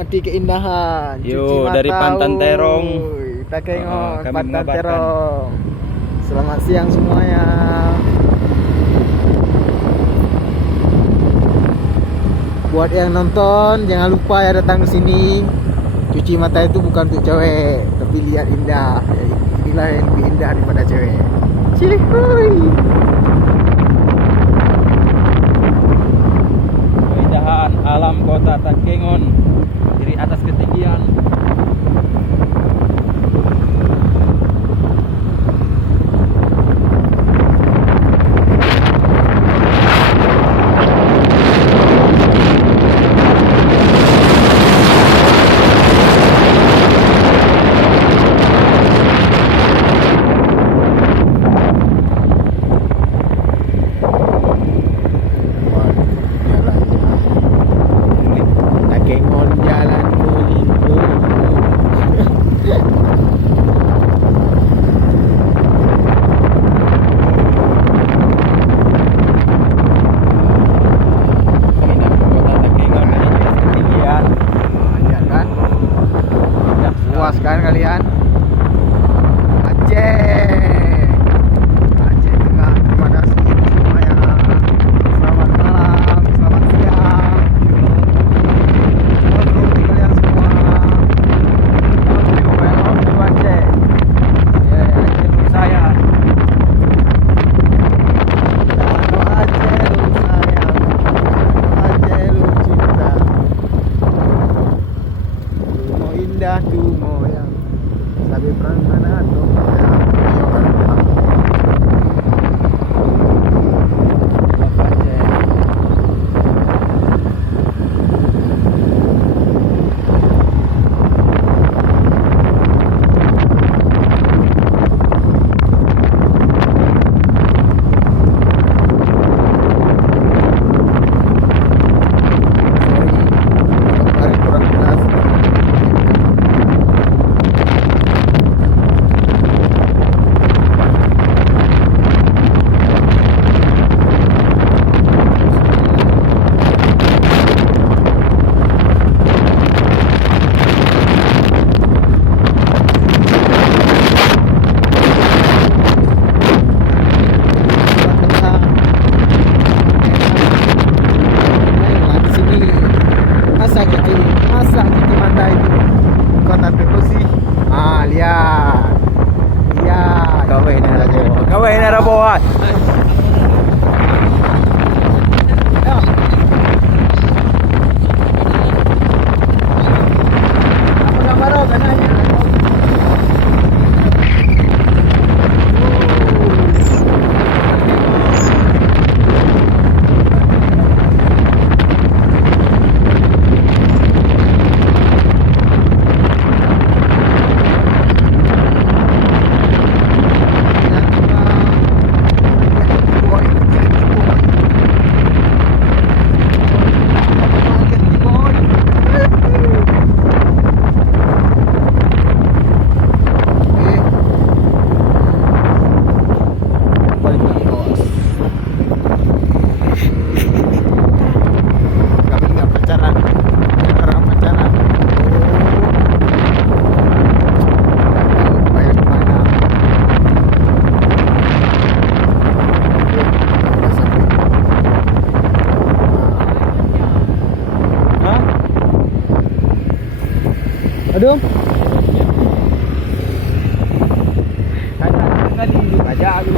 menikmati keindahan. Yo, dari Pantan Terong. Kita tengok kami Pantan mengabarkan. Terong. Selamat siang semuanya. Buat yang nonton, jangan lupa ya datang ke sini. Cuci mata itu bukan untuk cewek, tapi lihat indah. Inilah yang lebih indah daripada cewek. Cihuy. Keindahan alam kota Takengon dari atas ketinggian. Takengon jalan kuliku. Kota Takengon dari atas ketinggian. Lihat kan? Indah Puas sekali. kan kalian? Aceh. Aceh Tengah. Terima kasih semuanya. Selamat malam, selamat siang. Halo kalian semua. Welcome to Aceh. Ya, Aceh untuk saya. Halo Aceh lu sayang. Aceh lu cinta. Tumo indah, tumo yang sabi perang mana tuh? Ayo kan. Sorry, kurang jelas. Masa cuci mata itu kota Tegusi. Ah, lihat. Lihat. Kawin na rabo. Kawin na rabo. Apa gambar lo tanyanya? Aduh, Aja aku.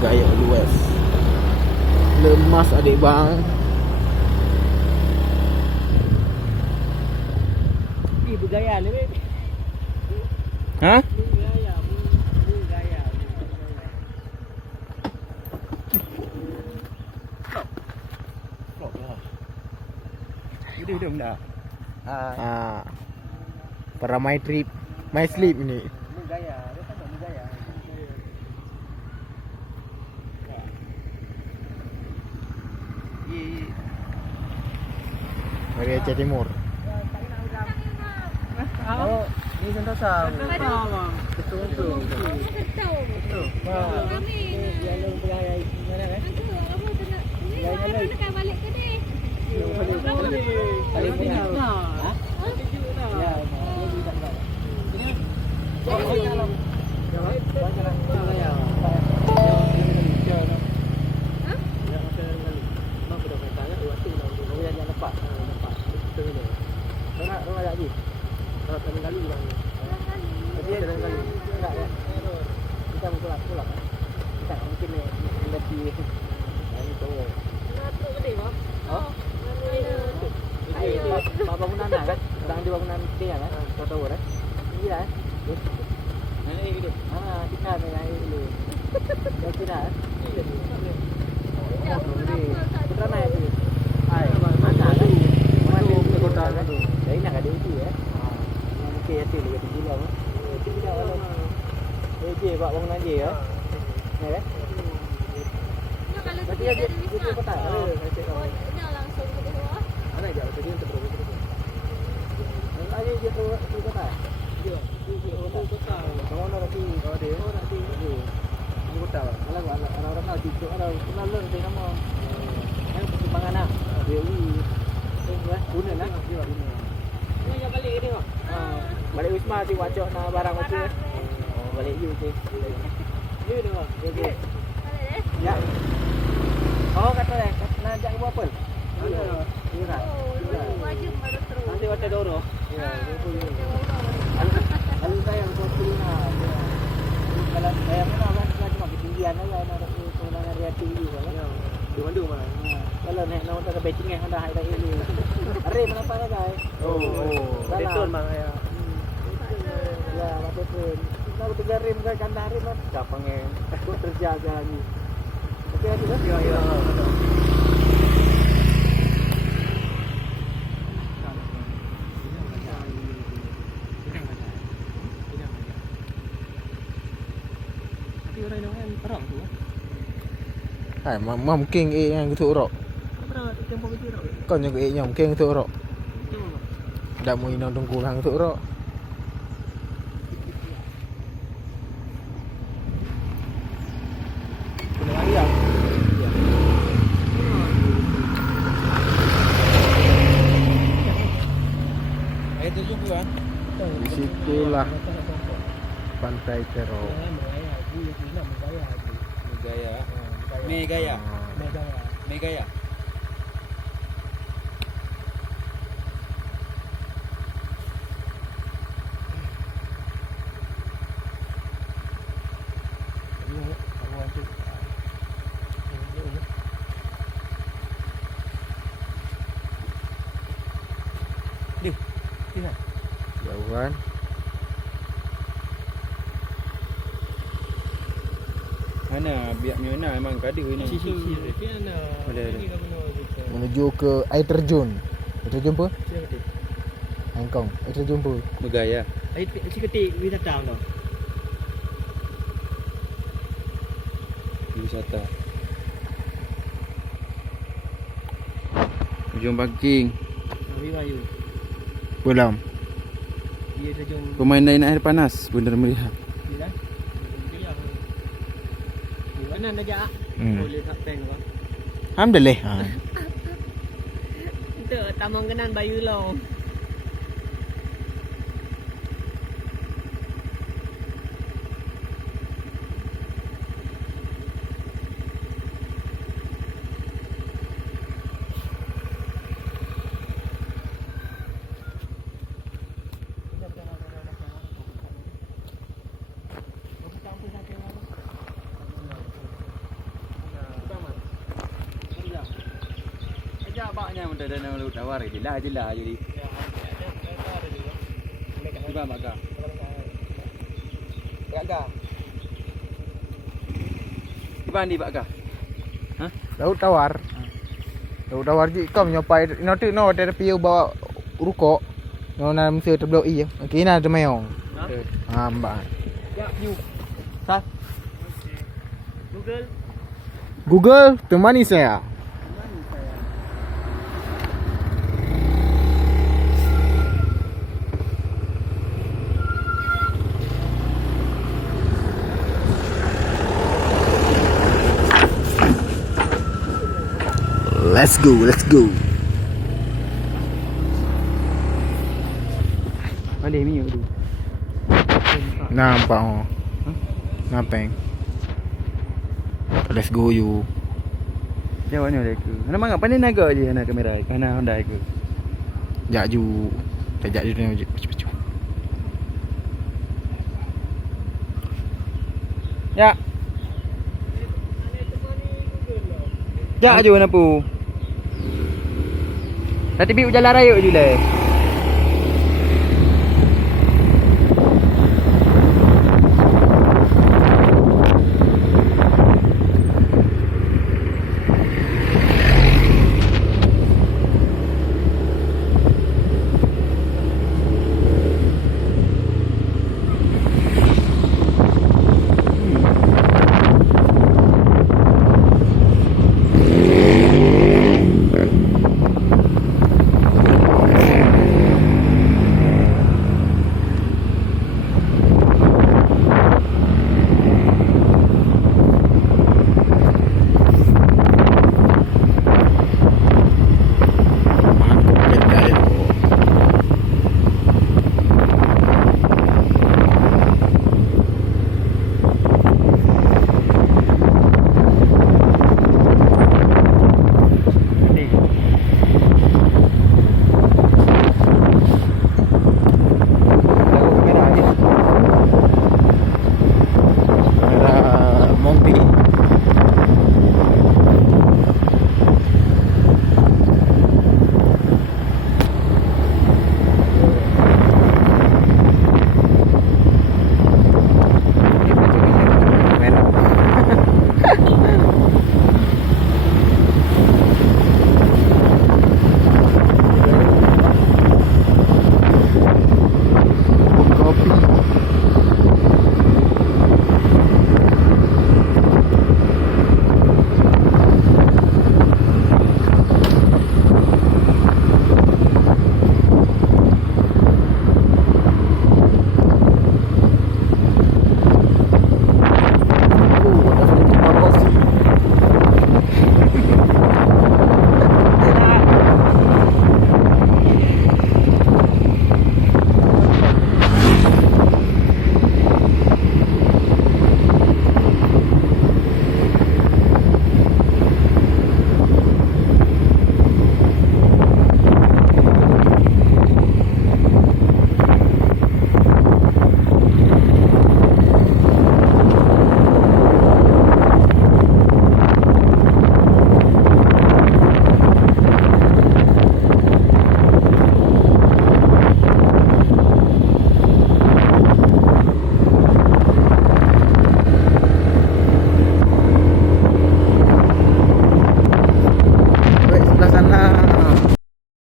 Gaya luas. Lemas adik bang. Bergaya ni. Hah? Bergaya. Hidup dah. Para my trip, my sleep ini. Bergaya, dia tak bergaya. Dari Aceh Timur. Oh, ni Sentosa. Betul. Betul. Kami Yang bergaya mana kan? nak balik ke ni? Paling tinggal. Ha? Ya, dia tak tahu. Bangunan kan? Orang di bangunan dia kan? Kau tahu kan? Iya kan? Mana ini dia? Kita main ini. Dah kira kan? Putra naik tu. Hai, mana kan? Mana di kota kan? Jadi nak ada itu ya. Mungkin ya tu dia gila kan? Itu tidak ada. Je buat bangunan je ya. Ya kan? Kalau Berarti dia dia ada di wisma. kota. Dia langsung ke bawah. Mana dia? Tadi untuk berapa? Ada dia tu di kota. Dia di kota. Kau nak lagi? Oh dia. Oh nak di. Di kota. Alah orang nak di kota. Orang lalu dia nama. Yang perkembangan lah. Dia ni. Guna lah. Dia guna. Kau yang balik ni kau? Balik Wisma di wajah nak barang macam. Oh balik you je. You tu kau. Okey. Ya. Oh kata nak ajak ibu apa? Iya. Iya. Wajib baru terus. Nanti baca doro. Ya, lalu saya untuk kulina. Kalau saya mana kan cuma ketinggian aja nak kemenangan realiti ini kan. Di Bandung mah. Kalau nak nak untuk betting yang hendak hari ini. Hari kenapa lah guys? Oh. Betul bang ya. Ya, betul. Kalau 3 rim ke kandang rim kan gampang ya. Kau terjaga lagi. Okey ada tak? Ya. Hai, mungkin yang ketuk rok. Kau yang yang mungkin ketuk rok. Dah mau inang tunggu hang ketuk rok. Itu juga. Di situlah Pantai Terok. Megaya. Megaya. Jauhan. Mana biak mana memang kadu ni. Ada. Menuju ke air terjun. Air terjun apa? Hangkong. Air terjun apa? Megaya. Si ketik wisata tu. Wisata. Ujung parking. Nabi Bayu. Pulang. Dia terjun Permainan air panas, Bundar Meriah. dia. Di mana dah jak? Boleh tak pen kau. Alhamdulillah. Itu tamang kenan Bayu Long. baknya mudah dan lalu tawar jelah jadi. Tiba maga. Maga. Tiba ni maga. Hah? Laut tawar. Laut tawar je kau nyopai no tu no ada piu bawa rukok. No na mesti terblok i. Okey na ada meong. Ha mbak. Ya, you. Sah. Google. Google temani saya. Let's go, let's go. Mana mi tu? Nampak oh. Nampak. Let's go you. Jawabnya dia ke. Mana mangap pandai naga je nak kamera. Mana Honda ke. Jak ju. Jak ju ni. Ya. Ya je mana pu. Tadi bi jalan raya je lah.